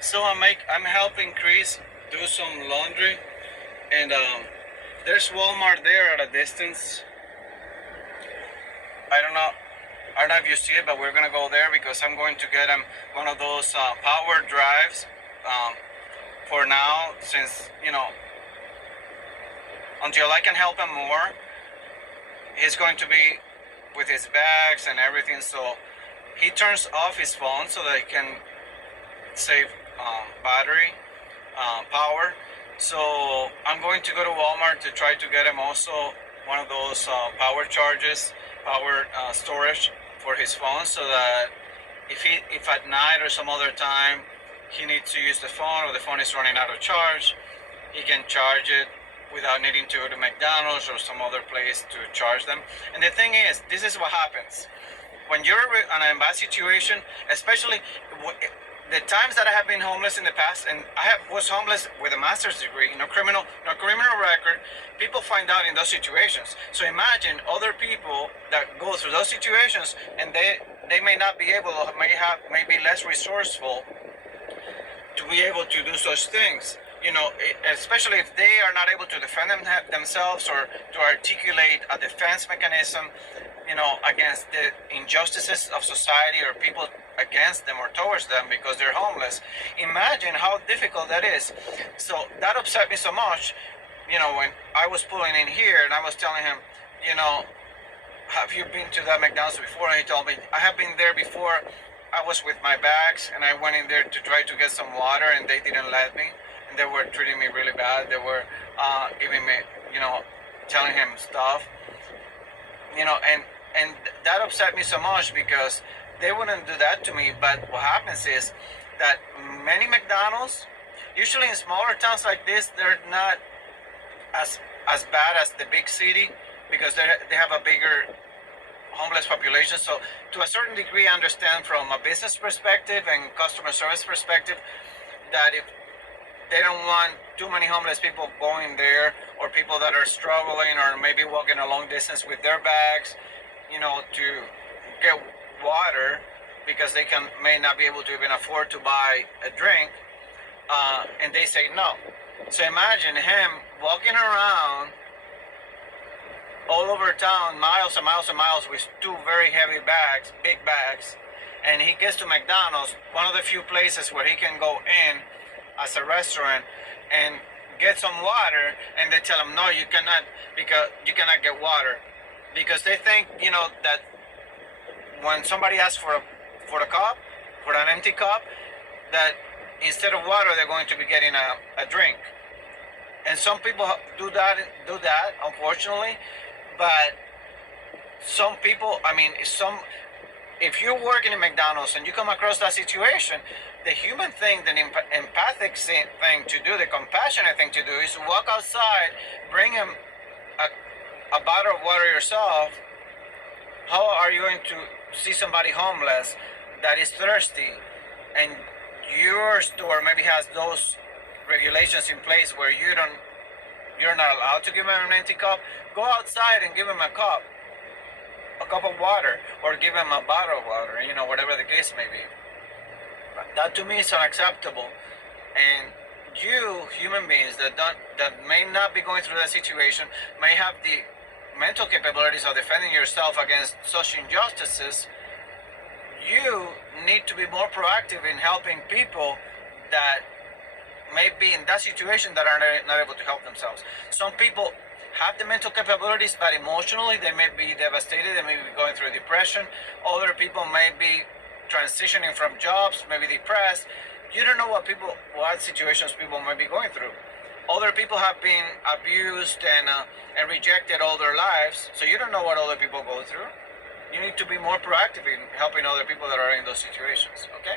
So I'm helping Chris do some laundry, and there's Walmart there at a distance. I don't know. I don't know if you see it, but we're gonna go there because I'm going to get him one of those power drives. Um, for now, since until I can help him more, he's going to be with his bags and everything. So he turns off his phone so that he can save battery power. So I'm going to go to Walmart to try to get him also one of those power charges, power storage for his phone, so that if at night or some other time he needs to use the phone or the phone is running out of charge, he can charge it without needing to go to McDonald's or some other place to charge them. And the thing is, this is what happens when you're in a bad situation, especially the times that I have been homeless in the past, and was homeless with a master's degree, no criminal record. People find out in those situations. So imagine other people that go through those situations, and they may not be able, may be less resourceful to be able to do such things. Especially if they are not able to defend themselves or to articulate a defense mechanism, against the injustices of society or people against them or towards them because they're homeless. Imagine how difficult that is. So that upset me so much, when I was pulling in here and I was telling him, have you been to that McDonald's before? And he told me, I have been there before. I was with my bags and I went in there to try to get some water and they didn't let me. And they were treating me really bad. They were giving me, telling him stuff, and that upset me so much because they wouldn't do that to me. But what happens is that many McDonald's, usually in smaller towns like this, they're not as bad as the big city because they have a bigger homeless population. So to a certain degree, I understand from a business perspective and customer service perspective that if they don't want too many homeless people going there, or people that are struggling or maybe walking a long distance with their bags, to get water because they may not be able to even afford to buy a drink, and they say no. So imagine him walking around all over town, miles and miles and miles, with two very heavy bags, big bags, and he gets to McDonald's, one of the few places where he can go in as a restaurant and get some water, and they tell him no, you cannot, because you cannot get water, because they think that when somebody asks for a cup, for an empty cup, that instead of water they're going to be getting a drink. And some people do that unfortunately. But some people, if you're working in McDonald's and you come across that situation, the human thing, the empathic thing to do, the compassionate thing to do, is to walk outside, bring him a bottle of water yourself. How are you going to see somebody homeless that is thirsty, and your store maybe has those regulations in place where you're not allowed to give him an empty cup? Go outside and give him a cup of water, or give him a bottle of water, whatever the case may be. That to me is unacceptable. And you, human beings that may not be going through that situation, may have the mental capabilities of defending yourself against such injustices. You need to be more proactive in helping people that may be in that situation that are not able to help themselves. Some people have the mental capabilities, but emotionally they may be devastated, they may be going through depression. Other people may be transitioning from jobs, maybe depressed. You don't know what situations people might be going through. Other people have been abused and rejected all their lives, so you don't know what other people go through. You need to be more proactive in helping other people that are in those situations, okay?